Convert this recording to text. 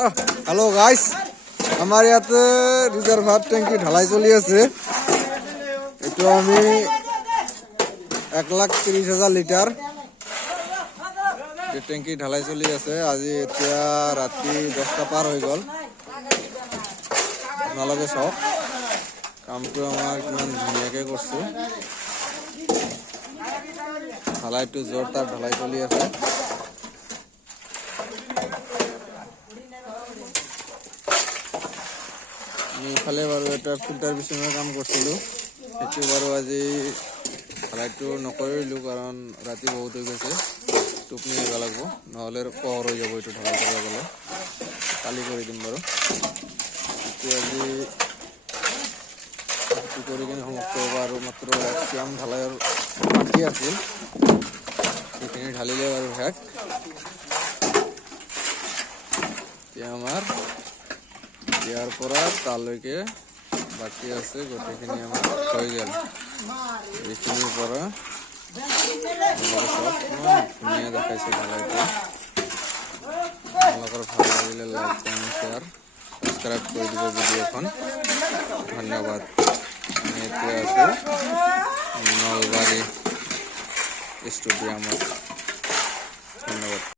Hello guys, আমার ইয়াতে reservoir ট্যাঙ্কি ঢালাই চলি আছে। এইটো আমি 1,30,000 লিটার ট্যাঙ্কি ঢালাই চলি আছে। আজি এতিয়া ৰাতি 10টা পাৰ হৈ গ'ল। আপোনালোকে চাওক কামটো আমাৰ কিমান ধুনীয়াকৈ কৰিছোঁ। ঢালাইটো জোৰদাৰ ঢালাই চলি আছে। আমি ইফালে বাৰু এটা ফিল্টাৰ মেচিনৰ কাম কৰিছিলোঁ, সেইটো বাৰু আজি ঢালাইটো নকৰিলোঁ কাৰণ ৰাতি বহুত হৈ গৈছে, টোপনি আহিব লাগিব, নহ'লে পোহৰ হৈ যাব। এইটো ঢালাই কৰিব গ'লে কালি কৰি দিম বাৰু। এইটো আজি এইটো কৰি কিনে সমাপ্ত হ'ব আৰু মাত্ৰ একজাম ঢালাইৰ বাকী আছিল, সেইখিনি ঢালিলে বাৰু শেষ। এতিয়া আমাৰ ইয়াৰ পৰা তালৈকে বাকী আছে, গোটেইখিনি আমাৰ হৈ গ'ল। এইখিনিৰ পৰা ধুনীয়া দেখাইছে ঢালাইটো। আপোনালোকৰ ভাল লাগিলে লাইক, কমেণ্ট, শ্বেয়াৰ, ছাবস্ক্ৰাইব কৰি দিব ভিডিঅ'খন। ধন্যবাদ। আমি এতিয়া আছোঁ নলবাৰী ষ্টেডিয়ামত। ধন্যবাদ।